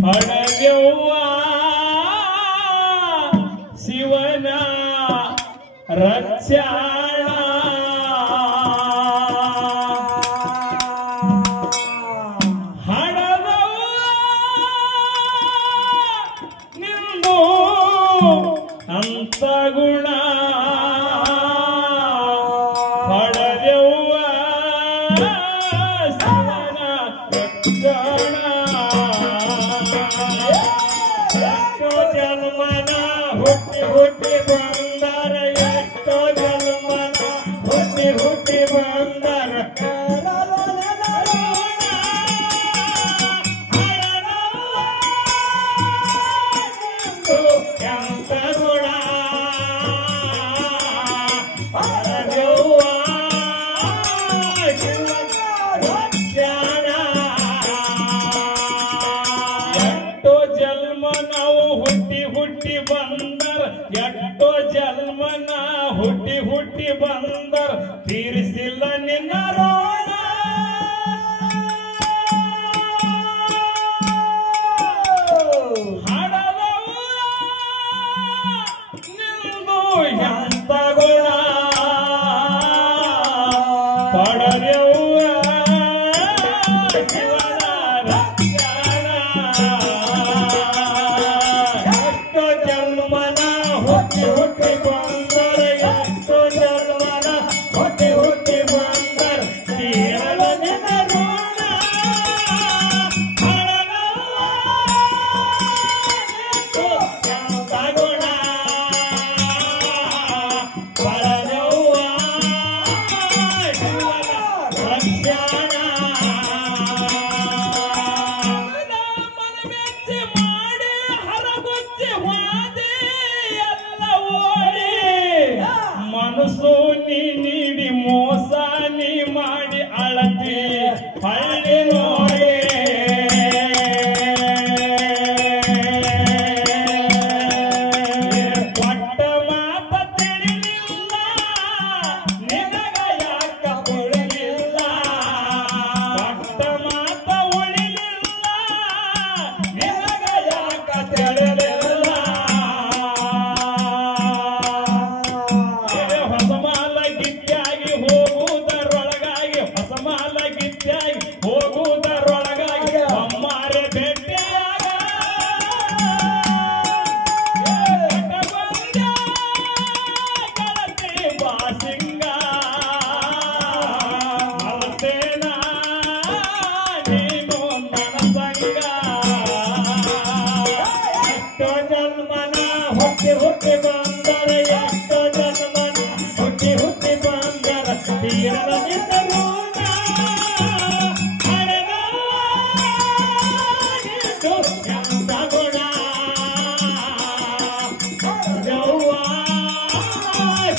ಹಣವ್ಯವ್ವ ಶಿವನ ರಕ್ಷಾಳ ಹಣದವ್ವ ನಿಂದು ಅಂತ ಗುಣ ಹಣವ್ಯವ್ವ ಶಿವನ ರಕ್ಷಾಳ ಜನ್ಮನ ಹುಟ್ಟಿ ಹುಟ್ಟಿ ಬಂದರ ಎಷ್ಟೋ ಜನ್ಮನ ಹುಟ್ಟಿ ಹುಟ್ಟಿ ಬಂದರ ಎಂತ ಗುಣ ಎಷ್ಟೋ ಜನ್ಮ ನಾವು ಹುಟ್ಟಿ ಹುಟ್ಟಿ ಬಂದರ ಎಷ್ಟೋ ಜನ್ಮನ ಹುಟ್ಟಿ ಹುಟ್ಟಿ ಬಂದರ ತೀರಿಸಿಲ್ಲ ನಿನ್ನ ರೋಣ ಹಣದವ್ವ ನಿಂದು ಎಂತ ಗುಣ ಪಡವ್ವ ಶಿವನ ರಕ್ಷಾಳ ಎಷ್ಟೋ ಜನ್ಮನ ಹುಟ್ಟಿ ಹುಟ್ಟಿ ಬಂದರ ಎಷ್ಟೋ ಜನ್ಮನ ಹುಟ್ಟಿ ಹುಟ್ಟಿ ಬಂದರ ತೀರಲ ನಿನ್ನ ಋಣ ಹಣದವ್ವ ನಿಂದು ಎಂತ ಗುಣ ಪಡವ್ವ ಶಿವನ ರಕ್ಷಾಳ ಮನಮೆಚ್ಚಿ ಮಾಡಿ ಹರಗುಚ್ಚಿ ವಾದೆ ಎಲ್ಲ ಓಡಿ ಮನಸ್ಸು ನೀಡಿ ಮೋಸ ನೀ ಮಾಡಿ ಅಳತಿ ಹಳ್ಳಿ ನೋಡಿ ಕೊಟ್ಟ ಮಾತ ತಿಳಿಲಿಲ್ಲ ನಿನಗ ಯಾಕ ಉಳಿಲಿಲ್ಲ ಕೊಟ್ಟ ಮಾತ ಉಳಿಲಿಲ್ಲ ನಿನಗ ಯಾಕ ತಿಳಿಲಿಲ್ಲ ಹೊಸಮಾಲ ಗಿಟ್ಟಿಯಾಗಿ ಹೋಗುವುದರೊಳಗಾಗಿ ಹೊಸಮಾಲ ಗಿಟ್ಟಿಯಾಗಿ ಹೋಗುವುದರೊಳಗಾಗಿ ಅಮ್ಮಾರೆ ಭೇಟಿಯಾಗ ಗೆಳತಿ ಬಾಸಿಂಗ ಮರ್ತೇನ ನೀನು ನನ್ನ ಸಂಗ ಎಷ್ಟೋ ಜನ್ಮನ ಹುಟ್ಟಿ ಹುಟ್ಟಿ ಬಂದರ ಎಷ್ಟೋ ಜನ್ಮನ ಹುಟ್ಟಿ ಹುಟ್ಟಿ ಬಂದರ ತೀರಲ ನಿನ್ನ ಋಣ ಹಣದವ್ವ ನಿಂದು ಎಂತ ಗುಣ ಪಡವ್ವ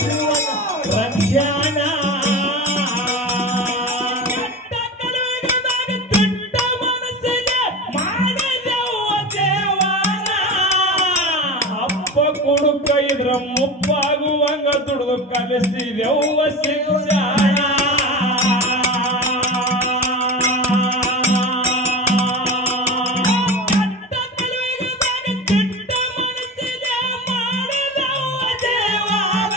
ಶಿವನ ರಕ್ಷಾಳ ಕೆಟ್ಟ ಕಲಿಯುಗದಾಗ ತಿಟ್ಟ ಮನಸ್ಸಿಗೆ ಮಾಡಿದೆವ್ವ ದೇವರ ಅಪ್ಪ ಕುಡುಕ ಇದ್ರ ಮುಪ್ಪಾಗುವಂಗ ದುಡಿದು ಕಲಿಸಿದೆವ್ವ ಶಿಕ್ಷಣ ಕೆಟ್ಟ ಕಲಿಯುಗದಾಗ ತಿಟ್ಟ ಮನಸ್ಸಿಗೆ ಮಾಡಿದೆವ್ವ ದೇವರ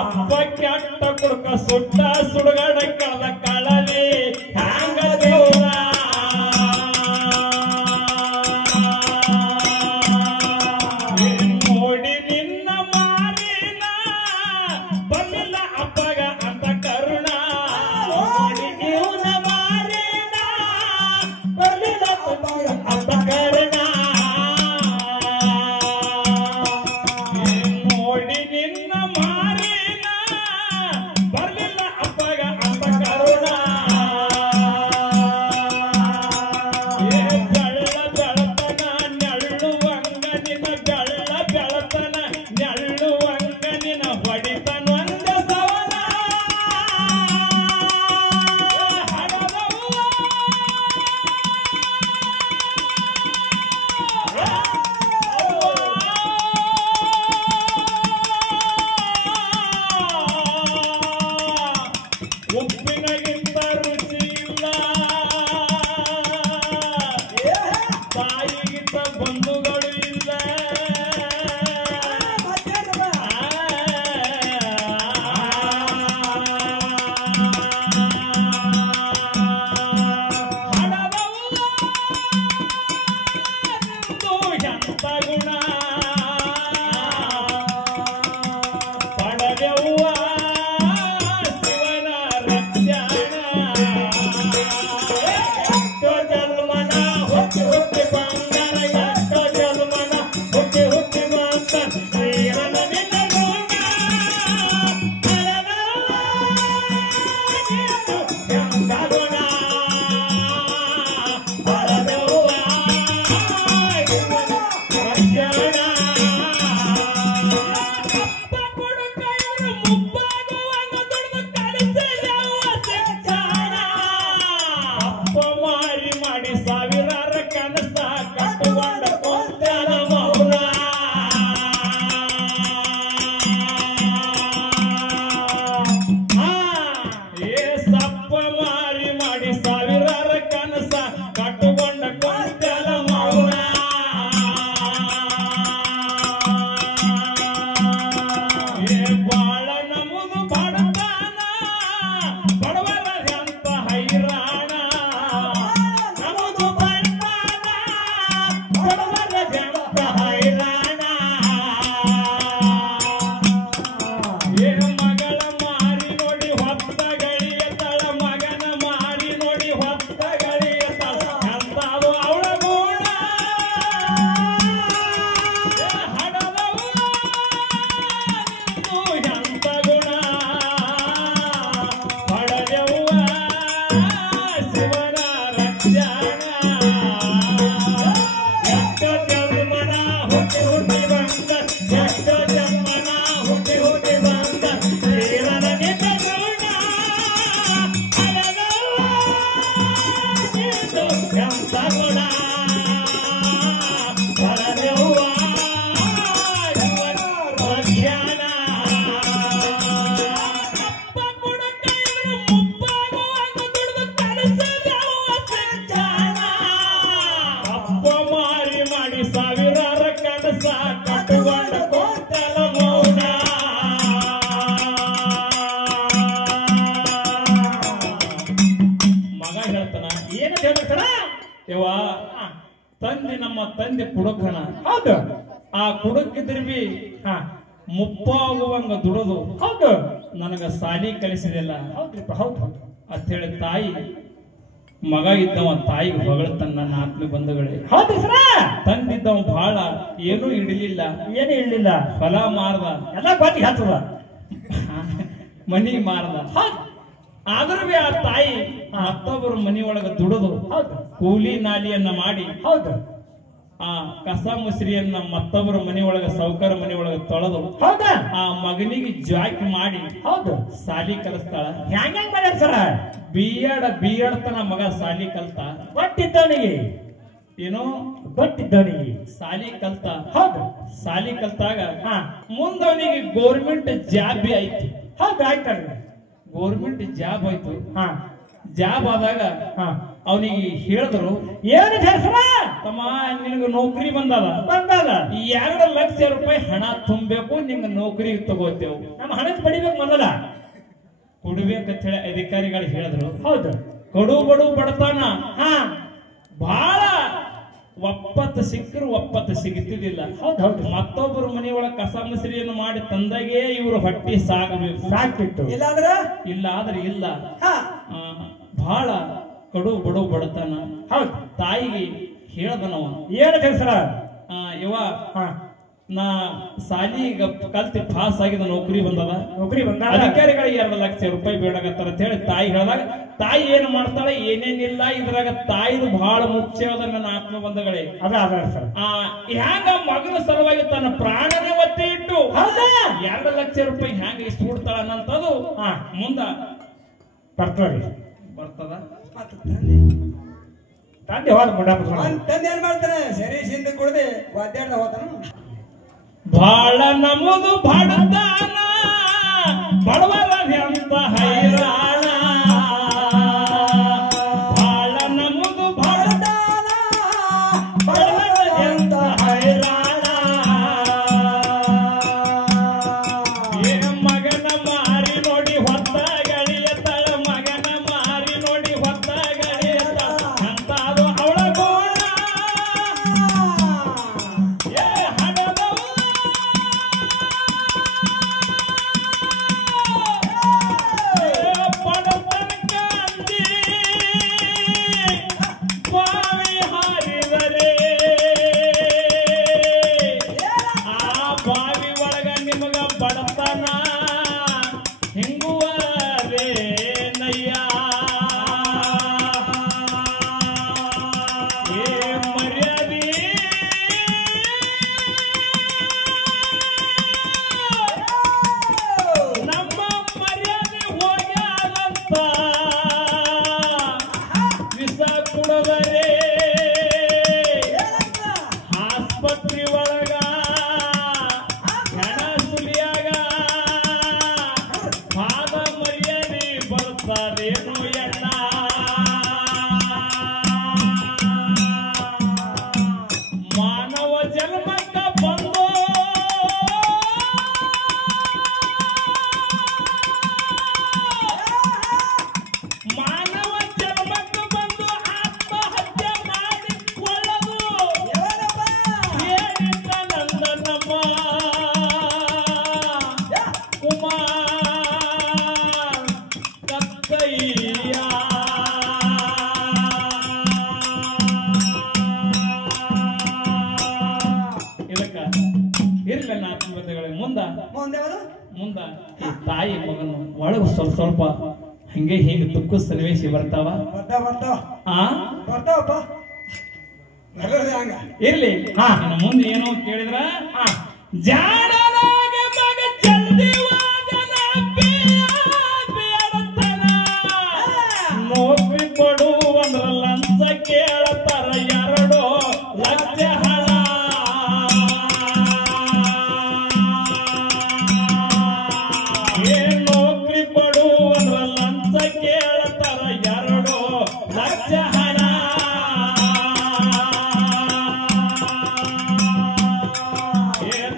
ಅಪ್ಪ ಕೆಟ್ಟ ಕುಡುಕ ಸುಟ್ಟ ಸುಡುಗಡ ಕಳೆದ ಕಳಲಿ ಹ್ಯಾಂಗ ದೇವ್ರ ನೋಡಿ ನಿನ್ನ ಮಾರಿನ ಬರಲಿಲ್ಲ ಅಪ್ಪಗ ಅಂತ ಕರುಣ ನೋಡಿ ಇವನ ಮಾರಿನ ಬರಲಿಲ್ಲ ಅಪ್ಪಗ ಅಂತ ಕರುಣ ನೋಡಿ ನಿನ್ನ ಮಾರಿನ ಬರಲಿಲ್ಲ ಅಪ್ಪಗ ಅಂತ ಕರುಣ ಬೆಳ್ಳ ಬೆಳತನ ನೆಳ್ಳುವಂಗ ನಿನ್ನ ಬೆಳ್ಳ ಬೆಳತನ ನೆಳ್ಳುವಂಗ ನಿನ್ನ ಹೊಡಿತನ ಒಂದ ಸವನ ಹಣದವ್ವ ಉಪ್ಪಿನಗಿಂತ ರುಚಿ ಇಲ್ಲ ಅಪ್ಪ ಮಾರಿ ಮಾಡಿ ಸಾವಿರಾರ ಕನಸ ಕಟ್ಟುಕೊಂಡ ಕೊಂತೆಲ ಮೌನ ಬಾಳ ನಮದು ಬಡತನ ಬಡವರ ಅಂತ ಹೈರಾಣ ನಮದು ಬಡತನ ಬಡವರ ಅಂತ ಹೈರಾಣ ಮಗಳ ಮಾರಿ ನೋಡಿ ಹೊತ್ತ ಗಳಿಯ ತಳ ಮಗನ ಮಾರಿ ನೋಡಿ ಹೊತ್ತ ಗಳಿಯ ತಳ ಎಂತಾವು ಅವಳ ಗುಣ ಹಡದವು ಎಂತ ಗುಣ ಪಡೆದೆವ್ವ ಶಿವನ ರಕ್ಷಣ ಎಷ್ಟ ಜನ್ಮನ ಹುಟ್ಟಿ ಹುಟ್ಟಿ ಬಂದ ಎಷ್ಟ ಜನ್ಮನ ಹುಟ್ಟಿ ಹುಟ್ಟಿ ಬಂದ ದೇವರ ನಿನ್ನ ಗುಣ ಹಡದವ್ವ ಎಂತ ಗುಣ ಪಡೆದೆವ್ವ ಶಿವನ ರಕ್ಷಣ ಅಪ್ಪ ಕುಡುಕ ಇದ್ರು ಮುಪ್ಪಾಗುವಾಗ ದುಡಿದು ಕಲಿಸಿದೆವ್ವ ಸಂಚಾರ ಅಪ್ಪ ಮಾರಿ ಮಾಡಿ ಸಾವಿರಾರ ಕನಸ ಕಟ್ಟುಕೊಂಡ ಕೊಂತೆಲ ಮೌನ ಮಗ ಹೇಳ್ತಾನ ಏನು ಹೇಳ್ತಾನ ಯವ್ವ ತಂದೆ ನಮ್ಮ ತಂದೆ ಕುಡುಕನ ಹೌದು ಆ ಕುಡುಕಿದ್ರ ಬಿ ಮುಪ್ಪಾಗುವಂಗ ದುಡದು ಹೌದು ನನಗ ಸಾಲಿ ಕಲಿಸಿದಿಲ್ಲ ಹೌದು ಹೌದು ಹೌದು ಅಂತ ಹೇಳಿ ತಾಯಿ ಮಗ ಇದ್ದವ ತಾಯಿಗೆ ಹೊಗಳತನ ನನ್ನ ಆತ್ಮ ಬಂಧುಗಳೇ ಹೌದು ಸರ ತಂದಿದ್ದವ ಬಹಳ ಏನೂ ಇಡಲಿಲ್ಲ ಏನು ಇಡಲಿಲ್ಲ ಹೊಲ ಮಾರ್ದ ಎಲ್ಲ ಬಾಟಿಗೆ ಹಾಕದ ಮನಿ ಮಾರ್ದ ಆದ್ರೂ ಬಿ ಆ ತಾಯಿ ಮತ್ತೊಬ್ಬರ ಮನಿ ಒಳಗ ದುಡಿದು ಹೌದು ಕೂಲಿ ನಾಲಿಯನ್ನ ಮಾಡಿ ಹೌದು ಆ ಕಸ ಮುಸ್ರಿಯನ್ನ ಮತ್ತೊಬ್ಬರ ಮನಿ ಒಳಗ ಸೌಕರ ಮನಿ ಒಳಗ ತೊಳೆದು ಹೌದಾ ಆ ಮಗನಿಗೆ ಜಾಕಿ ಮಾಡಿ ಹೌದು ಸಾಲಿ ಕಲಿಸ್ತಾಳ ಹೆಂಗ್ ಮಾಡ್ಯಾರ ಸರ ಬಿ.ಎಡ್ ತನ ಮಗ ಸಾಲಿ ಕಲ್ತ ಬಟ್ಟಿದ್ದವನಿಗೆ ಏನೋ ಬಟ್ಟಿದ್ದವನಿಗೆ ಸಾಲಿ ಕಲ್ತ ಹೌದು ಸಾಲಿ ಕಲ್ತಾಗ ಮುಂದವನಿಗೆ ಗೋರ್ಮೆಂಟ್ ಜಾಬ್ ಬಿ ಆಯ್ತು ಹೌದು ಆಯ್ತಲ್ರಿ ಗೋರ್ಮೆಂಟ್ ಜಾಬ್ ಆಯ್ತು ಜಾಬ್ ಆದಾಗ ಅವನಿಗೆ ಹೇಳಿದ್ರು ಏನು ಹೆಸರ ತಮ್ಮ ನಿನಗೆ ನೌಕರಿ ಬಂದದ 2 ಲಕ್ಷ ರೂಪಾಯಿ ಹಣ ತುಂಬಬೇಕು ನಿಂಗೆ ನೌಕರಿ ತಗೋತೇವು ನಮ್ಮ ಹಣ ಪಡಿಬೇಕು ಮೊದಲ ಕೊಡ್ಬೇಕಂತ ಹೇಳಿ ಅಧಿಕಾರಿಗಳು ಹೇಳಿದ್ರು ಹೌದು ಕಡು ಬಡು ಬಡತನ ಬಹಳ ಒಪ್ಪತ್ತು ಸಿಕ್ಕರು ಒಪ್ಪತ್ತು ಸಿಗುತ್ತಿದ್ದಿಲ್ಲ ಹೌದು ಹೌದು ಮತ್ತೊಬ್ಬರು ಮನೆಯೊಳಗ ಕಸ ಮಸರಿಯನ್ನು ಮಾಡಿ ತಂದಾಗೆ ಇವರು ಹೊಟ್ಟಿ ಸಾಕಿತ್ತು ಇಲ್ಲಾದ್ರೆ ಇಲ್ಲ ಬಹಳ ಕಡು ಬಡು ಬಡತನ ಹೌದು ತಾಯಿಗೆ ಹೇಳ್ದನವ ಏನು ಕೆಲಸ ಇವ ನಾ ಸಾಲಿ ಕಲ್ತಿ ಪಾಸ್ ಆಗಿದ ನೌಕರಿ ಬಂದದ ಅಧಿಕಾರಿಗಳಿಗೆ 2 ಲಕ್ಷ ರೂಪಾಯಿ ಬೇಡಕತ್ತಾರ ಅಂತ ಹೇಳಿ ತಾಯಿ ಹೇಳಿದಾಗ ತಾಯಿ ಏನು ಮಾಡ್ತಾಳೆ ಏನೇನಿಲ್ಲ ಇದ್ರಾಗ ತಾಯಿದು ಬಹಳ ಮುಖ್ಯವಾದ ನನ್ನ ಆತ್ಮ ಬಂಧುಗಳೇ ಹ್ಯಾಂಗ ಮಗನ ಸಲುವಾಗಿ ತನ್ನ ಪ್ರಾಣನೇ ಒತ್ತಿ ಇಟ್ಟು 2 ಲಕ್ಷ ರೂಪಾಯಿ ಹ್ಯಾಂಗ ಇಸ್ಬಿಡ್ತಾಳ ಅನ್ನಂತದು ಮುಂದ ಬರ್ತದ ತಂದೆ ಹೋದ ತಂದೆ ಏನ್ ಮಾಡ್ತಾನೆ ಸರಿ ಸಿಂದ ಕುಡ್ದೆ ಒದ್ದಾಡ್ದ ಹೋತಾನ ಬಾಳ ನಮದು ಬಡತನ ಬಡವರ ಅಂತ ಹೈರಾಣ ಬಾಳ ನಮದು ಬಡತನ ಬಡವರ ಅಂತ ಹೈರಾಣ ಮಗನ ಮಾರಿ ನೋಡಿ ಹೊತ್ತ ಗಳಿಯ ತಳ ಮಗನ ಮಾರಿ ನೋಡಿ ಹೊತ್ತ ಗಳಿಯ ತಳ ಅಂತ ಅದು ಅವಳ ಗೋಣ ಸ್ವಲ್ಪ ಹಂಗೆ ಹಿಂಗೆ ದುಃಖ ಸನ್ನಿವೇಶ ಬರ್ತಾವ ಬರ್ತಾವಪ್ಪ ಇರ್ಲಿ ಇನ್ನು ಮುಂದೆ ಏನೋ ಕೇಳಿದ್ರ ಜಾಣನಾಗೆ ಮಗ ಜಲ್ದಿವಾದನ ಬೇಡತನ ನೌಕರಿ ಕೊಡುವಂದ್ರ ಲಂಚ ಕೇಳತಾರ 2 ಲಕ್ಷ ಹಣ ಏನ್ ನೌಕರಿ ಕೊಡುವಂದ್ರ ಲಂಚ ಕೇಳತಾರ 2 ಲಕ್ಷ ಹಣ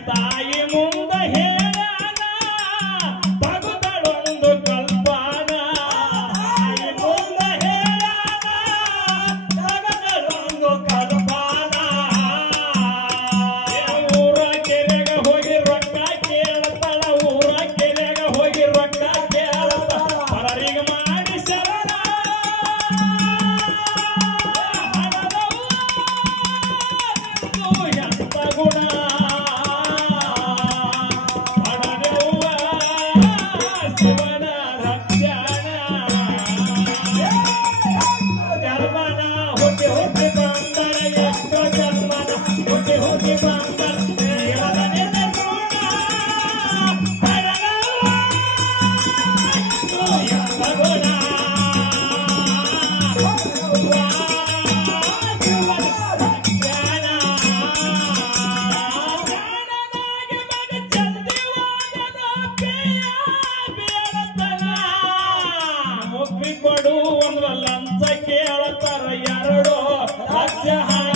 ತಾಯಿ ಮುಂದ ಹೇಳನ ತಗುದಳೊಂದು ಕಲ್ಪನ ತಾಯಿ ಮುಂದ ಹೇಳನ ತಗುದಳೊಂದು ಕಲ್ಪನ ಊರ ಕೆರೆಗ ಹೋಗಿ ರೊಕ್ಕ ಕೇಳತಾಳ ಊರ ಕೆರೆಗ ಹೋಗಿ ರೊಕ್ಕ ಕೇಳತಾಳ ಪರರಿಗೆ ಮಾಡಿ ಶರಣ ಎಂತ ಗುಣ ಶಿವನ ರಕ್ಷಣ ಜನ್ಮನ ಹುಟ್ಟಿ ಹುಟ್ಟಿ ಬಂದರ ಎಷ್ಟೋ ಜನ್ಮನ ಹುಟ್ಟಿ ಹುಟ್ಟಿ ಬಂದರ ದೇವರನೆದ ಗುಣ ಎಂತ ಗುಣ ಕೊಡು ಅಂದ್ರ ಲಂಚ ಕೇಳತಾರ 2 ಲಕ್ಷ ಹಣ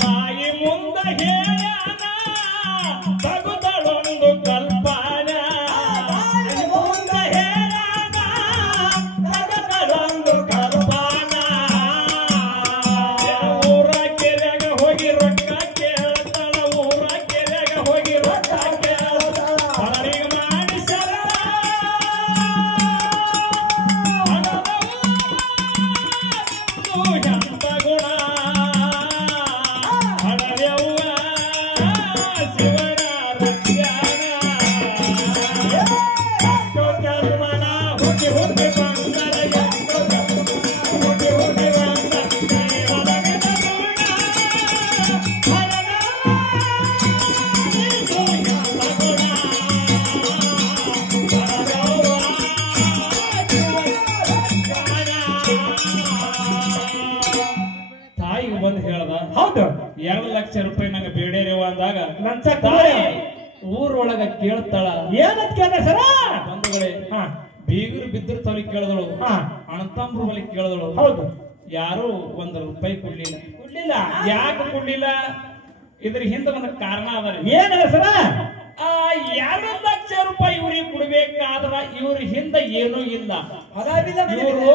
ತಾಯಿ ಮುಂದ ಹೇಳನ ತಗುದಳೊಂದು ಕಲ್ಪನ ಮುಂದ ಹೇಳನ ತಗುದಳೊಂದು ಕಲ್ಪನ ಊರ ಕೆರೆಗ ಹೋಗಿ ರೊಕ್ಕ ಕೇಳ್ತಾಳ ಊರ ಕೆರೆಗ ಹೋಗಿ ರೊಕ್ಕ ಕೇಳ್ತಾಳ ಪರರಿಗೆ ಮಾಡಿ ಶರಣ ಎಂತ ಗುಣ ಹಣವ್ವ ಶಿವನ ರಕ್ಷಣ ಎಷ್ಟೋ ಜನ್ಮನ ಹುಟ್ಟಿ ಹುಟ್ಟಿ ಬಂದರ ಎಷ್ಟೋ ಹುಟ್ಟಿ ಹುಟ್ಟಿ ಬಂದರ ದೇವರನೆದ ಗುಣ ತಾಯಿಗೆ ಬಂದು ಹೇಳ್ದ ಹೌದು 2 ಲಕ್ಷ ರೂಪಾಯಿ ನಂಗೆ ಬೇಡೇರಿವ ಅಂದಾಗ ಲಂಚ ತಾಯಿ ಊರೊಳಗ ಕೇಳ್ತಾಳ ಏನಂತ ಕೇಳ ಸರ ಬಂಧುಗಳೇ ಬೀಗರು ಬಿದ್ದರು ತಲೆ ಕೇಳಿದಳು ಅಣ್ಣತಮ್ಮರು ಬಳಿ ಕೇಳಿದಳು ಹೌದು ಯಾರು 1 ರೂಪಾಯಿ ಕೊಡ್ಲಿಲ್ಲ ಯಾಕೆ ಕೊಡ್ಲಿಲ್ಲ ಇದ್ರ ಹಿಂದೆ ಒಂದು ಕಾರಣ ಅದ ಏನ ಸರ 2 ಲಕ್ಷ ರೂಪಾಯಿ ಇವ್ರಿಗೆ ಕೊಡ್ಬೇಕಾದ್ರ ಇವ್ರ ಹಿಂದೆ ಏನೂ ಇಲ್ಲ ಇವರು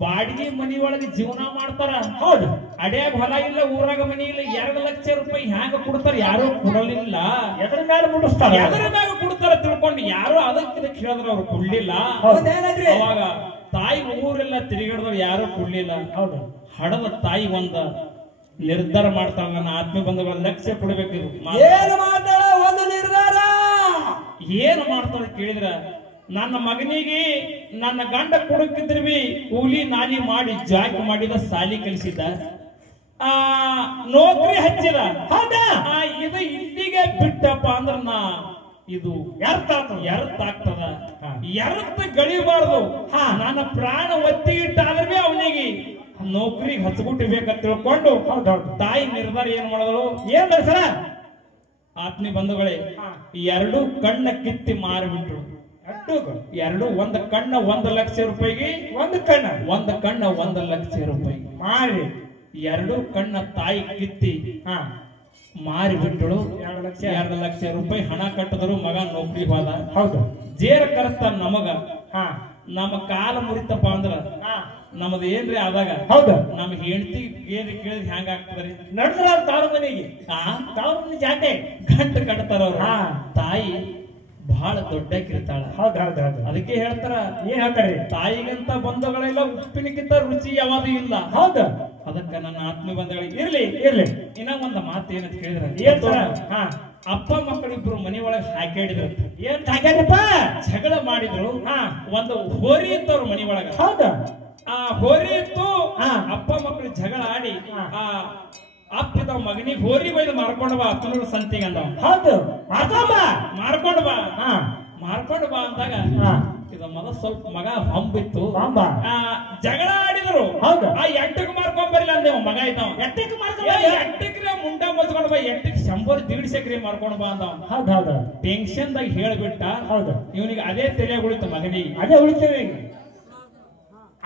ಬಾಡಿಗೆ ಮನಿ ಒಳಗೆ ಜೀವನ ಮಾಡ್ತಾರ ಹೌದು ಅಡ್ಯಾಗ ಹೊಲ ಇಲ್ಲ ಊರಾಗ ಮನಿ ಇಲ್ಲ 2 ಲಕ್ಷ ರೂಪಾಯಿ ಹ್ಯಾಂಗ ಕೊಡ್ತಾರ ಯಾರು ಕೊಡಲಿಲ್ಲ ಎದ್ರ ಮೇಲೆ ಮುಡಿಸ್ತಾರ ಎದ್ರ ಮ್ಯಾಗ ಕೊಡ್ತಾರ ತಿಳ್ಕೊಂಡು ಯಾರು ಅದಕ್ಕೆ ಹೇಳಿದ್ರ ಅವ್ರು ಕೊಡ್ಲಿಲ್ಲ ಅವಾಗ ತಾಯಿ ಊರೆಲ್ಲ ತಿರುಗಾಡಿದವ್ರು ಯಾರು ಕೊಡ್ಲಿಲ್ಲ ಹೌದು ಹಡದ ತಾಯಿ ಒಂದ ನಿರ್ಧಾರ ಮಾಡ್ತಾಳ ನನ್ನ ಆತ್ಮೀಯ ಬಂಧುಗಳ ಲಕ್ಷ್ಯ ಕೊಡ್ಬೇಕಿದ್ರು ಏನು ಮಾಡ್ತಾಳ ಒಂದು ನಿರ್ಧಾರ ಏನು ಮಾಡ್ತಾಳ ಕೇಳಿದ್ರ ನನ್ನ ಮಗನಿಗೆ ನನ್ನ ಗಂಡ ಕೊಡಕ್ಕಿದ್ರಿ ಕೂಲಿ ನಾಲಿ ಮಾಡಿ ಜಾಕ್ ಮಾಡಿದ ಸಾಲಿ ಕಲಿಸಿದ್ದ ನೌಕರಿ ಹಚ್ಚಿದ ಹೌದಾ ಇದು ಇಲ್ಲಿಗೆ ಬಿಟ್ಟಪ್ಪ ಅಂದ್ರ ನಾ ಇದು ವ್ಯರ್ಥ ಆಗ್ತದ ವ್ಯರ್ಥ ಗಳಿಬಾರ್ದು ನನ್ನ ಪ್ರಾಣ ಒತ್ತಿಗಿಟ್ಟಾದ್ರೆ ಅವನಿಗೆ ನೌಕರಿಗೆ ಹಚ್ಬಿಟ್ಟಿಬೇಕಂತ ತಿಳ್ಕೊಂಡು ತಾಯಿ ನಿರ್ಧಾರ ಏನ್ ಮಾಡಿದಳು ಏನ್ ಸರ ಆತ್ಮೀಯ ಬಂಧುಗಳೇ 2 ಕಣ್ಣ ಕಿತ್ತಿ ಮಾರಿಬಿಟ್ರು ಒಂದು ಕಣ್ಣ 1 ಲಕ್ಷ ರೂಪಾಯಿಗೆ ಒಂದು ಕಣ್ಣ 1 ಲಕ್ಷ ರೂಪಾಯಿ ಮಾರಿ 2 ಕಣ್ಣ ತಾಯಿ ಕಿತ್ತಿ ಮಾರಿ ಬಿಟ್ಟಳು 2 ಲಕ್ಷ ರೂಪಾಯಿ ಹಣ ಕಟ್ಟಿದ್ರು ಮಗ ನೌಕರಿ ಹೋದ ಹೌದು ಜೇರ ಕರ್ತ ನಮಗ ನಮ್ಮ ಕಾಲ ಮುರಿತಪ್ಪ ಅಂದ್ರ ನಮ್ದು ಏನ್ರಿ ಆದಾಗ ಹೌದು ನಮ್ ಹೆಂಡತಿ ಏನ್ ಕೇಳಿದ್ರೆ ಹೆಂಗ ಆಗ್ತದ್ರಿ ನಡ್ದ್ರ ತಾವ್ರ ಮನೆಗೆ ತಾವ್ರ ಮನೆ ಜಾತೆ ಗಂಟು ಕಟ್ತಾರ ಅವ್ರ ತಾಯಿ ಬಹಳ ದೊಡ್ಡಕ್ಕಿರ್ತಾಳ ಅದಕ್ಕೆ ಹೇಳ್ತಾರ ಏನ್ ಹೇಳ್ತಾರೆ ತಾಯಿಗಂತ ಬಂಧುಗಳೆಲ್ಲ ಉಪ್ಪಿನಕ್ಕಿಂತ ರುಚಿ ಯಾವುದು ಇಲ್ಲ ಹೌದ ಅದಕ್ಕ ನನ್ನ ಆತ್ಮೀಯ ಬಂಧುಗಳಿಗೆ ಇರ್ಲಿ ಇನ್ನ ಒಂದು ಮಾತು ಏನಂತ ಕೇಳಿದ್ರ ಅಪ್ಪ ಮಕ್ಕಳಿಬ್ರು ಮನಿ ಒಳಗೆ ಹಾಕ್ಯಾಡಿದ್ರು. ಏನ್ ಹಾಕ್ಯಾಡ್ರಪ್ಪ? ಜಗಳ ಮಾಡಿದ್ರು. ಹಾ. ಒಂದು ಹೋರಿ ಇತ್ತು ಅವ್ರ ಮನಿ ಒಳಗ. ಹೌದಾ? ಆ ಹೋರಿ ಇತ್ತು. ಹಾ. ಅಪ್ಪ ಮಕ್ಕಳು ಜಗಳ ಆಡಿ ಹಾ. ಆ ಅಪ್ಪಿದ ಮಗನಿಗೆ ಹೋರಿ ಬೈದು ಮಾರ್ಕೊಂಡು ಬಾ ಅಪ್ಪನೂರು ಸಂತಿಗೆ ಅಂದವ. ಹೌದು, ಮಾರ್ಕೊಂಡ್ ಬಾ. ಮಾರ್ಕೊಂಡು ಬಾ. ಹಾ. ಮಾರ್ಕೊಂಡು ಬಾ ಅಂದಾಗ ಹಾ. ಇದು ಮೊದಲ ಸ್ವಲ್ಪ ಮಗ ಹಂಬಿತ್ತು. ಹಂಬ. ಜಗಳ ಆಡಿದ್ರು. ಹೌದು. ಆ ಎಟ್ಟಕ್ಕೆ ಮಾರ್ಕೊಂಡ್ ಬರಲಿಲ್ಲ ಅಂದೇವ ಮಗ ಇದ್ದಾವ. ಎಟ್ಟಕ್ಕೆ ಮಾರ್ಕೊಂಡ್ ಏ, ಬಾ. ಎಟ್ಟಕ್ರೆ ಮುಂಡ ಮಚ್ಕೊಂಡು ಬಾ, ಎಟ್ಟಕ್ಕೆ 100-150 ಎಕರೆ ಮಾರ್ಕೊಂಡು ಬಾ ಅಂದವ. ಹೌದು ಹೌದು ಟೆನ್ಷನ್ದಾಗ ಹೇಳ್ಬಿಟ್ಟ. ಹೌದು. ಇವನಿಗೆ ಅದೇ ತಲೆ ಉಳಿತು ಮಗನಿಗೆ. ಅದೇ ಉಳಿತೇವೆ ಈಗ.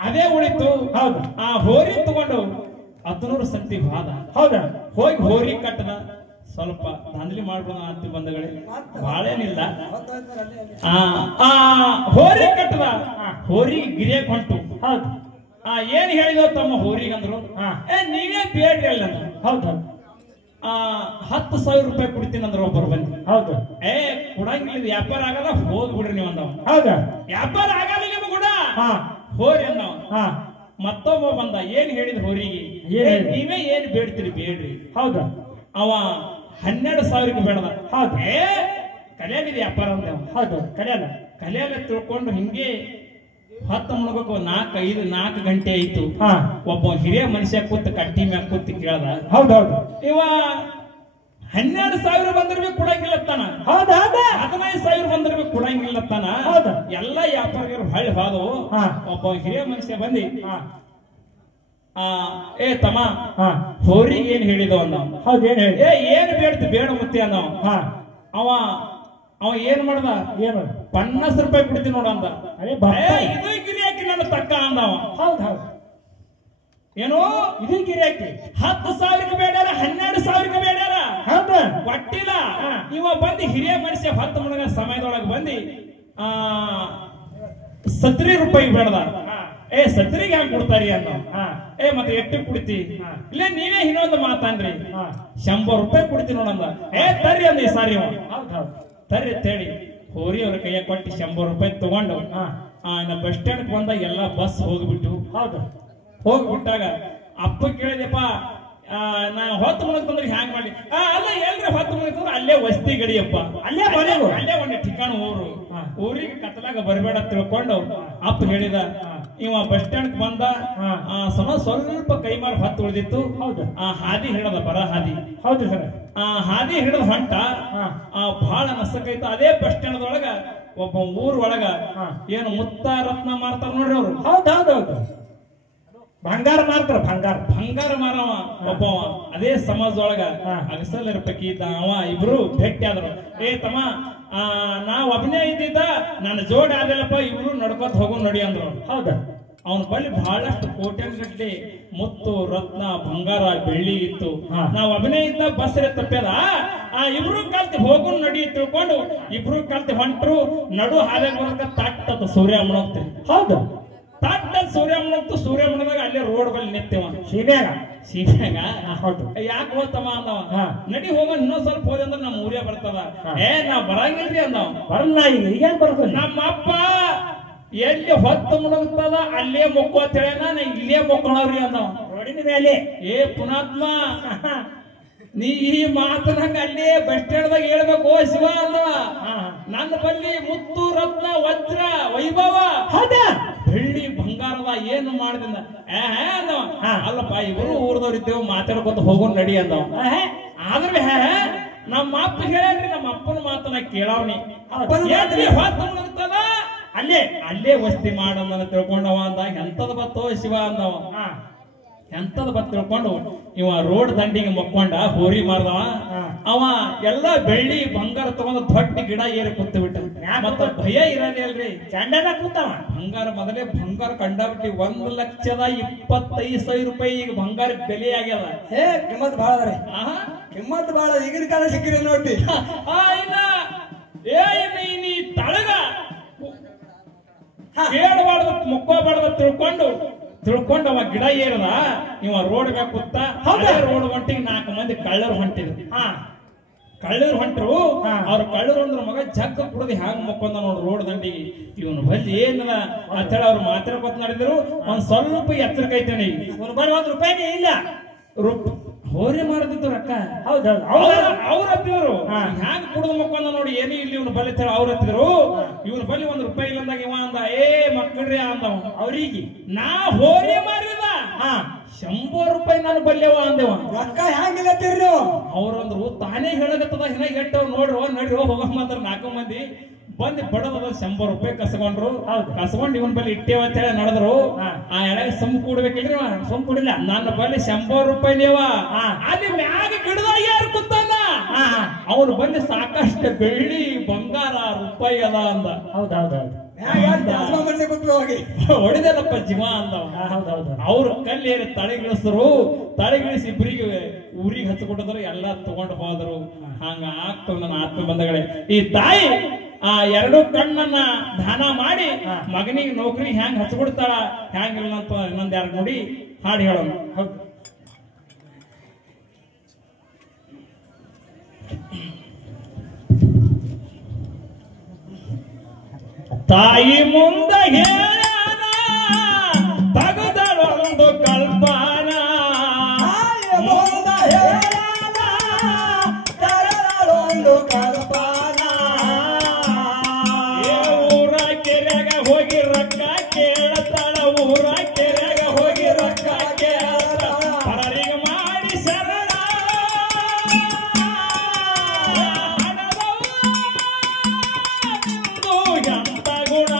ಅದೇ ಉಳಿತು. ಹೌದು. ಆ ಹೋರಿ ತಗೊಂಡು 19 ಸಂತಿಗೆ ಹೋದ. ಹೌದಾ? ಹೋಗಿ ಹೋರಿ ಕಟ್ಟದ. ಸ್ವಲ್ಪ ದಾಂಧಲಿ ಮಾಡ್ಬೋದ ಅಂತ ಬಂಧುಗಳೇ, ಬಾಳೇನಿಲ್ಲ. ಹೋರಿ ಕಟ್ಟದ. ಹೋರಿಗೆ ಗಿರಿಯಕ್ ಹೊಂಟು. ಹೌದು. ಏನ್ ಹೇಳಿದೋ ತಮ್ಮ ಹೋರಿಗಂದ್ರು, ನೀವೇ ಬೇಡ್ರಿ ಅಲ್ಲ. ಹೌದು ಹೌದು 10,000 ರೂಪಾಯಿ ಕೊಡ್ತೀನಿ ಅಂದ್ರು ಒಬ್ಬರು ಬಂದು. ಹೌದು. ಕೊಡಂಗಿಲ್ಲ, ಇದು ವ್ಯಾಪಾರ ಆಗಲ್ಲ, ಹೋಗ್ಬಿಡ್ರಿ ನೀವು ಅಂದವ. ಹೌದಾ? ವ್ಯಾಪಾರ ಆಗಲ್ಲ ನಿಮ್ ಕೂಡ ಹಾ. ಹೋರಿ ಅಂದವ. ಹಾ. ಮತ್ತೊಬ್ಬ ಬಂದ. ಏನ್ ಹೇಳಿದ ಹೋರಿಗೆ, ನೀವೇ ಏನ್ ಬೇಡ್ತೀರಿ ಬೇಡ್ರಿ. ಹೌದಾ? ಅವ 12,000 ಬೇಡದ. ಹೌದು. ಕಲಿಯಾಗಿದೆ ವ್ಯಾಪಾರ ಅಂದವ. ಹೌದು, ಕಲಿಯಲ್ಲ. ಕಲಿಯಾಗ ತಿಳ್ಕೊಂಡು ಹಿಂಗೆ 10 ಮುಳುಗಕ್ಕೆ 4 ಗಂಟೆ ಆಯ್ತು. ಹಾ. ಒಬ್ಬ ಹಿರಿಯ ಮನುಷ್ಯ ಕೂತ್ ಕಟ್ಟಿ ಮ್ಯಾಗ ಕೂತ್ ಕೇಳ್ದ. ಹೌದು ಹೌದು. ಇವ 12,000 ಬಂದ್ರೆ ಕೊಡಂಗಿಲ್ಲತ್ತಾನ. ಹೌದಾ? ಹೌದಾ? 15,000 ಬಂದ್ರೆ ಕೊಡಂಗಿಲ್ಲತ್ತಾನ. ಹೌದಾ? ಎಲ್ಲ ವ್ಯಾಪಾರಿಗಳು ಹೊಳ್ಳಿ ಹೋದವು. ಹಾ. ಒಬ್ಬ ಹಿರಿಯ ಮನುಷ್ಯ ಬಂದಿ, ಹಾ. ತಮ್ಮ ಹಾ. ಹೋರಿಗೆ ಏನ್ ಹೇಳಿದವ ಅಂದವ. ಹೌದು, ಏನ್ ಹೇಳಿ? ಏನ್ ಬೇಡ್ತಿ ಬೇಡ ಮುತ್ತಿ ಅಂದವ. ಹಾ. ಅವ ಏನ್ ಮಾಡ್ದ, ಏನು? 50 ರೂಪಾಯಿ ಕೊಡ್ತೀನಿ ನೋಡ ಅಂದ. ಅದೇ ಭಕ್ತ. ಇದು ಗಿರಿಯಾಕಿ ನನ್ನ ತಕ್ಕ ಅಂದವ. ಹೌದು ಹೌದು. ಏನು ಇದು ಗಿರಾಕಿ? 10,000 ಬೇಡ್ಯಾರ, 12,000 ಬೇಡ್ಯಾರ. ಹೌದಾ? ಕೊಟ್ಟಿಲ್ಲ. ಇವ ಬಂದಿ ಹಿರಿಯ ಮನುಷ್ಯ 10 ಮುಳುಗ ಸಮಯದೊಳಗೆ ಬಂದಿ 70 ರೂಪಾಯಿ ಬೇಡದ. ಸತ್ರಿಗೆ ಹ್ಯಾಂಗ ಕೊಡ್ತಾರಿ ಅಂದ. ಮತ್ತೆ ಎಷ್ಟು ಕುಡ್ತಿ? ಇಲ್ಲ ನೀವೇ ಇನ್ನೊಂದು ಮಾತಾನ್ರಿ, 100 ರೂಪಾಯಿ ಕೊಡ್ತಿ ನೋಡಂದ. ತರ್ರಿ ಅಂದ ಈ ಸಾರಿ. ಹೌದು ಹೌದು. ತರ್ರಿ ತೇಳಿ ಹೋರಿ ಅವ್ರ ಕೈಯ ಕೊಟ್ಟು 100 ರೂಪಾಯಿ ತಗೊಂಡು ಬಸ್ ಸ್ಟ್ಯಾಂಡ್ ಬಂದಾಗ ಎಲ್ಲಾ ಬಸ್ ಹೋಗ್ಬಿಟ್ಟು. ಹೌದು. ಹೋಗ್ಬಿಟ್ಟಾಗ ಅಪ್ಪ ಕೇಳಿದೆಪ್ಪ, ನಾ 10 ಮುಳುಗ್ ತಂದ್ರೆ ಹ್ಯಾಂಗ್ ಮಾಡ್ಲಿ? ಅಲ್ಲ ಎಲ್ರಿ 10 ಮುಳುಗ್ ತಂದ್ರೆ ಅಲ್ಲೇ ವಸ್ತಿ ಗಡಿಯಪ್ಪ, ಅಲ್ಲೇ ಒಂದು ಠಿಕಾಣ ಊರು. ಊರಿಗೆ ಕತ್ತಲಾಗ ಬರಬೇಡ ತಿಳ್ಕೊಂಡು ಅಪ್ಪ ಹೇಳಿದ. ಇವ ಬಸ್ ಸ್ಟ್ಯಾಂಡ್ ಬಂದ. ಸ್ವಲ್ಪ ಕೈಮಾರು ಹೊತ್ತು ಉಳಿದಿತ್ತು. ಹೌದು. ಹಾದಿ ಹಿಡದ, ಬರ ಹಾದಿ. ಹೌದು ಸರ್. ಹಾದಿ ಹಿಡಿದ ಹೊಂಟ. ಬಹಳ ನಸಕೈತ. ಅದೇ ಬಸ್ ಸ್ಟ್ಯಾಂಡ್ ಒಳಗ ಒಬ್ಬ ಊರ್ ಒಳಗ ಏನು ಮುತ್ತ ರತ್ನ ಮಾರ್ತಾರ ನೋಡ್ರಿ ಅವ್ರು. ಹೌದು ಹೌದು ಹೌದು. ಬಂಗಾರ ಮಾರ್ತಾರ, ಬಂಗಾರ ಮಾರವ ಒಬ್ಬವ. ಅದೇ ಸಮಾಜದೊಳಗ ಅಗಸಲರ ಪೈಕಿ ಇದ್ದ ಅವ. ಇಬ್ರು ಭೇಟಿ ಆದ್ರು. ತಮ್ಮ, ನಾವ್ ಅಭಿನಯ ಇದ್ದಿದ್ದ, ನನ್ನ ಜೋಡಿ ಆದಿಲ್ಲಪ್ಪ, ಇಬ್ರು ನಡ್ಕೊತ ಹೋಗೋ ನಡಿ ಅಂದ್ರು. ಹೌದಾ? ಅವನ ಬಳಿ ಬಹಳಷ್ಟು ಕೋಟ್ಯಾಂಗಟ್ಟಲೆ ಮುತ್ತು ರತ್ನ ಬಂಗಾರ ಬೆಳ್ಳಿ ಇತ್ತು. ನಾವ್ ಅಭಿನಯ ಇದ್ದ ಬಸ್ ತಪ್ಪ್ಯದ. ಇಬ್ರು ಕಲ್ತಿ ಹೋಗೋ ನಡಿ ತಿಳ್ಕೊಂಡು ಇಬ್ರು ಕಲ್ತಿ ಹೊಂಟ್ರು. ನಡು ಹಾದಾಗ ಬರಕ ತಟ್ಟದ ಸೂರ್ಯ ಮುಣಗ್ತಿ. ಹೌದು. ತಟ್ಟ ಸೂರ್ಯ ಮುಣಗ್ತು. ಸೂರ್ಯ ಮುಣದಾಗ ಅಲ್ಲೇ ರೋಡ್ ಬಳಿ ನಿಂತೇವ ಸೀನ್ಯಾಗ. ಹೌದು. ಯಾಕೆ ಹೋಗ್ತವ ಅಂದವ. ನಡಿ ಹೋಗ, ಇನ್ನೊಂದ್ ಸ್ವಲ್ಪ ಹೋದ ಅಂದ್ರೆ ನಮ್ಮ ಊರೇ ಬರ್ತದ. ನಾ ಬರಂಗಿಲ್ರಿ ಅಂದವ. ಬರಲ್ಲ ಈಗ. ಈಗೇನ್ ಬರ್ತೀನಿ? ನಮ್ಮ ಅಪ್ಪ ಎಲ್ಲಿ ಹೊತ್ತು ಮುಣಗ್ತದ ಅಲ್ಲೇ ಮುಕ್ಕೋತೇಳ, ನಾ ಇಲ್ಲೇ ಮುಕ್ಕೊಳವ್ರಿ ಅಂದವ. ರೋಡಿನ ಮೇಲೆ. ಪುನಾತ್ಮ, ನೀ ಈ ಮಾತನಂಗ ಅಲ್ಲೇ ಬಸ್ ಸ್ಟ್ಯಾಂಡ್ದಾಗ ಹೇಳ್ಬೇಕು ಶಿವ ಅಂದವ. ನನ್ನ ಬಲ್ಲಿ ಮುತ್ತು ರತ್ನ ವಜ್ರ ವೈಭವ, ಹೌದಾ, ಬೆಳ್ಳಿ ಬಂಗಾರದ ಏನು ಮಾಡಿದ. ಅಲ್ಲಪ್ಪ, ಇಬ್ರು ಊರ್ದವ್ರ ಇದ್ದೇವ್, ಮಾತಾಡ್ಕೊತ ಹೋಗೋಣ ನಡಿ ಅಂದವ. ಆದ್ರೆ ನಮ್ಮ ಅಪ್ಪ ಹೇಳ್ರಿ, ನಮ್ಮ ಅಪ್ಪನ ಮಾತನ್ನ ಕೇಳವ್ನಿ. ಹೊತ್ತು ಮುಣಗ್ತದ ಅಲ್ಲೇ ವಸ್ತಿ ಮಾಡಂದ ತಿಳ್ಕೊಂಡವ ಅಂದ. ಎಂತದ ಬತ್ತೋ ಶಿವ ಅಂದವ. ಎಂತದ ಬತ್ ತಿಳ್ಕೊಂಡು ಇವ ರೋಡ್ ದಂಡಿಗೆ ಮಕ್ಕೊಂಡ ಹೋರಿ ಮಾರ್ದವ. ಅವ ಎಲ್ಲ ಬೆಳ್ಳಿ ಬಂಗಾರ ತಗೊಂಡ ದೊಡ್ಡ ಗಿಡ ಏರಿ ಕೂತು ಬಿಟ್ಟ. ಮತ್ತ ಭಯ ಇರೋದೇ ಅಲ್ರಿ, ಚಂಡನ ಕೂತವ. ಬಂಗಾರ ಮೊದಲೇ ಬಂಗಾರ ಕಂಡಬಿಟ್ಟಿ 1,25,000 ರೂಪಾಯಿ ಈಗ ಬಂಗಾರ ಬೆಲೆ ಆಗ್ಯದ. ಕಿಮ್ಮತ್ ಬಾಳ ಅದ್ರಿ. ಕಿಮ್ಮತ್ ಬಾಳ. ಈಗಿನ ಕಾಲ ಸಿಕ್ಕಿರಿ ನೋಡಿ. ನೀ ತಳಗ ಕೇಳಬಾರ್ದ, ಮುಕ್ಕೋಬಾರ್ದ ತಿಳ್ಕೊಂಡು ಅವ ಗಿಡ ಏರದ. ಇವ ರೋಡ್ ಮ್ಯಾಗ ಕೂತ. ರೋಡ್ ಹೊಂಟಿಗೆ 4 ಮಂದಿ ಕಳ್ಳರು ಹೊಂಟಿದ್ರು. ಕಳ್ಳರು ಹೊಂಟ್ರು. ಅವ್ರ ಕಳ್ಳರು ಅಂದ್ರ ಮಗ ಜಗ್ಗ ಕುಡ್ದು ಹ್ಯಾಂಗ ಮಕ್ಕೊಂದ ನೋಡ್ರಿ ರೋಡ್ ದಂಡಿಗೆ. ಇವನು ಬಲ್ಲಿ ಏನದ ಅಂತೇಳಿ ಅವ್ರು ಮಾತಾಡ್ಕೊತ ನಡೆದ್ರು. ಒಂದ್ ಸ್ವಲ್ಪ ಎಚ್ಚರಿಕೆ ಐತೇನೆ. $1 ರೂಪಾಯಿನೇ ಇಲ್ಲ. ಹೋರಿ ಮಾರದಿದ್ರು ಅಕ್ಕ. ಹೌದೌದು ಅವ್ರ ಹತ್ತಿದ್ರು ಹ್ಯಾಂಗ ಕುಡಿದು ಮಕ್ಕಂದ ನೋಡಿ ಏನು ಇಲ್ಲಿ ಇವ್ನ ಬಲಿ ಹೇಳಿ ಅವ್ರ ಹತ್ತಿದ್ರು. ಇವ್ನ ಬಲಿ ₹1 ಇಲ್ಲಂದಾಗ ಇವ ಅಂದ, ಏ ಮಕ್ಕಳ್ರಿ ಅಂದವ. ಅವ್ರಿಗೆ ನಾ ಹೋರಿ ಮಾರಿದ ₹100 ನಾನು ಬಲ್ಯವ ಅಂದೇವ. ರೊಕ್ಕ ಹ್ಯಾಂಗಿಲ್ಲತ್ತೀರಿ ನೀವು? ಅವ್ರಂದ್ರು ತಾನೇ ಹೇಳಕತ್ತದ ಹಿನ ಎಟ್ಟವ್ ನೋಡ್ರು ನಡಿರೋ ಹೋಗಮ್ಮ ಅಂದ್ರ 4 ಮಂದಿ ಬಂದು ಬಡದ ₹100 ಕಸ್ಕೊಂಡ್ರು. ಕಸ್ಕೊಂಡ್ ಇವನ್ ಬಲ್ಲಿ ಇಟ್ಟೇವ ಅಂತ ಹೇಳಿ ನಡೆದ್ರು. ಆ ಎಳೆಗೆ ಸಮ್ ಕೂಡ್ಬೇಕಿಲ್ರಿ, ಸಮ್ ಕೂಡಿಲ್ಲ. ನನ್ನ ಬಲ್ಲಿ ₹100 ನೀವ ಅಲ್ಲಿ ಮ್ಯಾಗ ಗಿಡದಾಗ ಯಾರು ಕೂತಾನ ಅವ್ರ ಬಲ್ಲಿ ಸಾಕಷ್ಟು ಬೆಳ್ಳಿ ಬಂಗಾರ ರೂಪಾಯಿ ಅದ ಅಂದ. ಹೌದೌದೌದು ಹೊಡಿದಲ್ಲಪ್ಪ ಜೀವ ಅಂದವ. ಅವ್ರ ಕಲ್ಲೇರಿ ತಳೆಗಿಳಿಸಿದ್ರು. ತಳೆಗಿಳಿಸಿ ಇಬ್ಬರಿಗೆ ಊರಿಗೆ ಹಚ್ಚಿಕೊಟ್ಟಿದ್ರು. ಎಲ್ಲ ತಗೊಂಡು ಹೋದ್ರು. ಹಂಗ ಆಗ್ತವ ನನ್ನ ಆತ್ಮ ಬಂಧಗಳೇ. ಈ ತಾಯಿ ಆ 2 ಕಣ್ಣನ್ನ ದಾನ ಮಾಡಿ ಮಗನಿಗೆ ನೌಕರಿ ಹ್ಯಾಂಗ ಹಚ್ಚಿಬಿಡ್ತಾಳ ಹ್ಯಾಂಗಿಲ್ಲ ಅಂತ ಇನ್ನೊಂದ್ 2 ನೋಡಿ ಹಾಡಿ ಹೇಳೋಣ. ತಾಯಿ ಮುಂದ ಹೇಳನ ತಗದಳೊಂದು ಕಲ್ಪನ, ಮುಂದ ಹೇಳನ ತಗದಳೊಂದು ಕಲ್ಪನ. ಊರ ಕೆರೆಗ ಹೋಗಿ ರೊಕ್ಕ ಕೇಳತಾಳ, ಊರ ಕೆರೆಗ ಹೋಗಿ ರೊಕ್ಕ ಕೇಳತಾಳ. ಪರರಿಗೆ ಮಾಡಿ ಶರಣ ಎಂತ ಗುಣ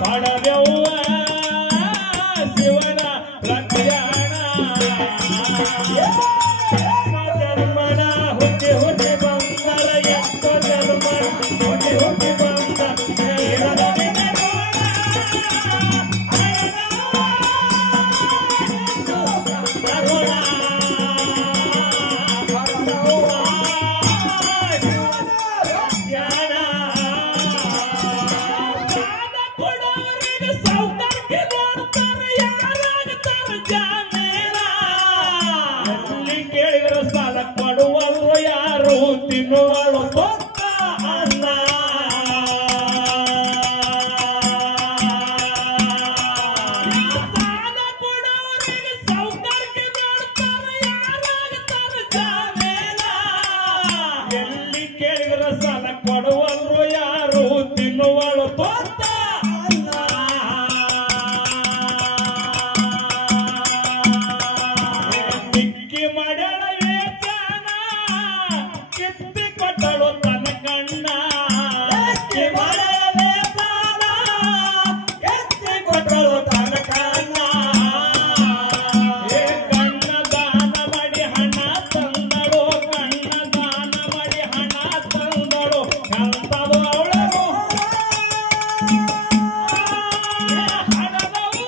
ಪಡೆದೆವ್ವ ಶಿವನ ಲಕ್ಷಣ. ಜನ್ಮನ ಹುಟ್ಟಿ ಹುಟ್ಟಿ ಬಂದರ ಎಂತ ಜನ್ಮ ಹುಟ್ಟಿ ಹುಟ್ಟಿ ಬಂದ ತಿನ್ನುವಳು ಪಕ್ಕ ಅನ್ನ. ಸಾಲ ಕೊಡೋರಿಗೆ ಸೌಕರ್ಯ ನೋಡ್ತಾರೆ, ಯಾರಾಗ್ತಾರೆ ಜಾಮೇಲ. ಎಲ್ಲಿ ಕೇಳಿದ್ರ ಸಾಲ ಕೊಡುವಲ್ರು ಯಾರು ತಿನ್ನುವಳು ಪಕ್ಕ ಅನ್ನ. ಮಿಕ್ಕಿ ಮಾಡಳ ಕೊಟ್ಟಳು ತನ್ನ ಕಣ್ಣ, ಕೊಟ್ಟಳು ತನ್ನ ಕಣ್ಣ. ಕಣ್ಣ ದಾನ ಮಾಡಿ ಹಣ ತಂದಳು, ಕಣ್ಣ ದಾನ ಮಾಡಿ ಹಣ ತಂದಳು. ಎಂತವು ಅವಳರು ಹಣದವು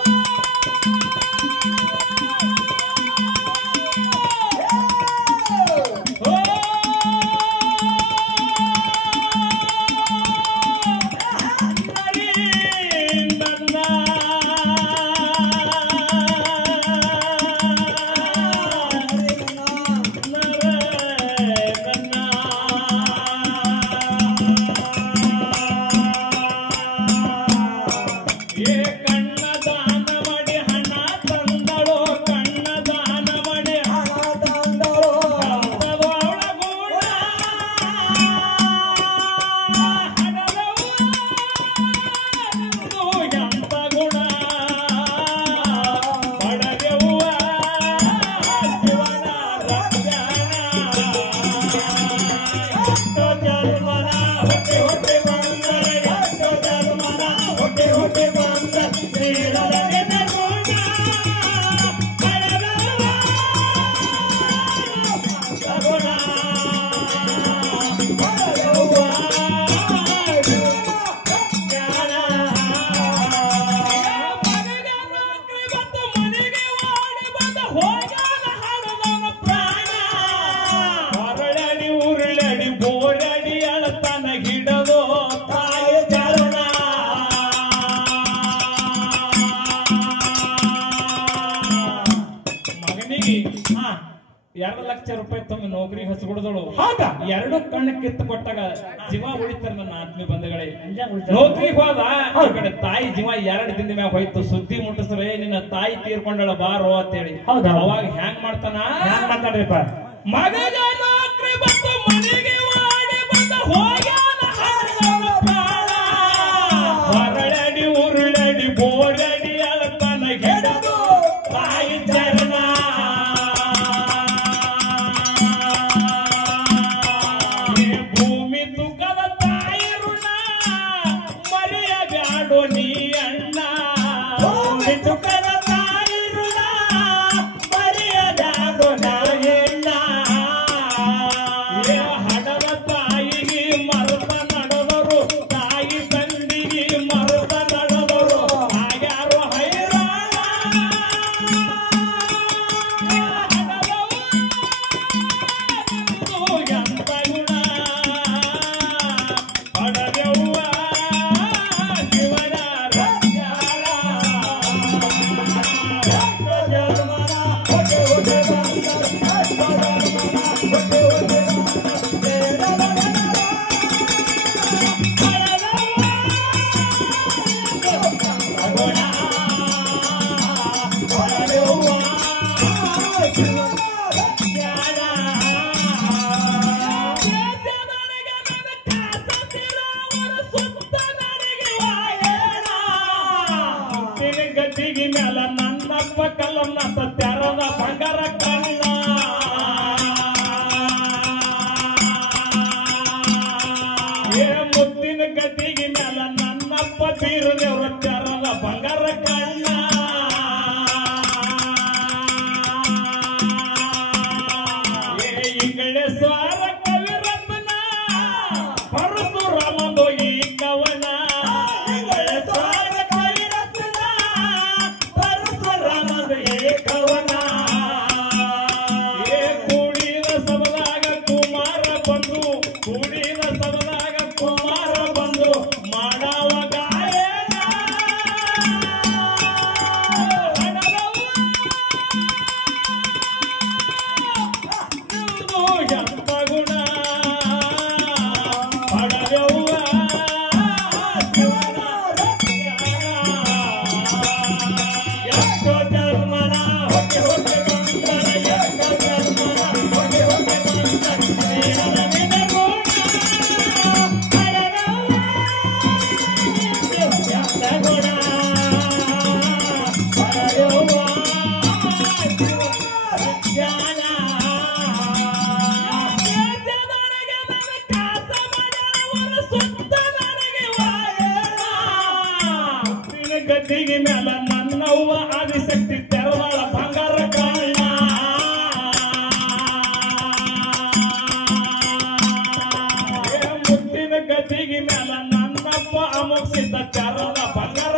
ರೂಪಾಯಿ ತುಂಬ ನೌಕರಿಗೆ ಹಚ್ಕೊಡದಳು. ಹೌದಾ? 2 ಕಣ್ಣು ಕಿತ್ತು ಕೊಟ್ಟಾಗ ಜೀವ ಉಳಿತಾರ ನನ್ನ ಆತ್ಮೀಯ ಬಂಧುಗಳೇ. ನೌಕರಿಗೆ ಹೋದ, ಈ ಕಡೆ ತಾಯಿ ಜೀವ 2 ದಿನದ ಮ್ಯಾಗ ಹೋಯ್ತು. ಸುದ್ದಿ ಮುಟ್ಟಿಸ್ರೆ ನಿನ್ನ ತಾಯಿ ತೀರ್ಕೊಂಡಳ ಬಾರೋ ಅಂತೇಳಿ. ಹೌದಾ? ಅವಾಗ ಹ್ಯಾಂಗ್ ಮಾಡ್ತಾನ? ಹ್ಯಾಂಗ್ ಮಾತಾಡ್ರಿಪ್ಪ? ಮಗಗ ನೌಕರಿ ಬಂತು ಮನೆಗೆ ಮಾಡಿ ಬಂದ ಹೋಗ್ಯಾನ ಹಣದ ಪ್ರಾಣ. ಹೊರಳಡಿ ಉರುಳಡಿ ಬೋರಡಿ ಅಳತನ ಗೆಡದು ತಾಯಿ ಚರಣ. ಭೂಮಿ ತುಕದ ತಾಯಿ ಋಣ ಮರೆಯಬ್ಯಾಡೋ ನೀ ಅಣ್ಣ. ಭೂಮಿ ತುಕದ ತಾಯಿ ಋಣ ಮರೆಯಬ್ಯಾಡೋ ನಾ ಎಣ್ಣ. ಹಡದ ತಾಯಿಗೆ ಮರದ ನಡೆದರು, ತಾಯಿ ತಂದಿಗೆ ಮರದ ನಡೆದರು, ಆಗ್ಯಾರು ಹೈರಾಣ. ಹಡದವ್ವ ಎಂತ ಗುಣ ಪಡೆದವ್ವ ಶಿವನ ರಕ್ಷಾಳ. ಜನ್ಮನ ಹೊಟ್ಟೆ ಹೊಟ್ಟೆ ಬಂದ ಗದ್ದಿಗೆ ಮ್ಯಾಲ ನನ್ನಪ್ಪ ಕಲ್ಲನ್ನ ತೆರದ ಬಂಗಾರ ಕಣ್ಣ. ಮುತ್ತಿನ ಗದ್ದಿಗೆ ಮ್ಯಾಲ ನನ್ನಪ್ಪ ಬೀರದೇವ್ರ ತೆರದ ಬಂಗಾರ ಕಣ್ಣ. ಇಂಗಳೆ ಸ್ವಾರ ಕವಿರತ್ನ ಪರಶುರಾಮಂದು ಈ ಕವನ. ಇಂಗಳೆ ಸ್ವಾರ ಕವಿರತ್ನ ಪರಶುರಾಮಂದು ಈ ಕವನ. ಕೂಡಿದ ಸಬದಾಗ ಕುಮಾರ ಬಂದು, ಕೂಡಿದ ಸಬದಾಗ ಕುಮಾರ ಬಂದು ಮಾಡವ ಗಾಯನ. ನಿಮ್ದು ಎಂತ ಗುಣ ಪಡೆದವ್ವ ಶಿವನ ರಕ್ಷಾಳ. ಎಷ್ಟೋ ಜನ್ಮನ ಹೊಟ್ಟೆ ಹೊಟ್ಟೆ ಬಂದರ, ಎಷ್ಟೋ ಜನ್ಮನ ಹೊಟ್ಟೆ ಹೊಟ್ಟೆ ಬಂದರ ನೀನ ನಿನ್ನ ಗುಣ ಪಡೆದವ್ವ ಎಂತ ಗುಣ ಪಡೆದವ್ವ ಶಿವನ ರಕ್ಷಾಳ. ದೇಶದೊಳಗೆ ನನ್ನ ಕಾಸ ಮಾಡ್ಯಾರ ಸುತ್ತ ನನಗೆ ವಾಯೇನ. ಮುತ್ತಿನ ಗದ್ದಿಗೆ ಮ್ಯಾಲ ನನ್ನವ್ವ ಆದಿಶಕ್ತಿ ತೆರವಾಳ ಬಂಗಾರ ಕಣ್ಣ. ಮುತ್ತಿನ ಗದ್ದಿಗೆ ಮ್ಯಾಲ ನನ್ನಪ್ಪ ಅಮೋಕ್ಷಿತ ತೆರದ ಬಂಗಾರ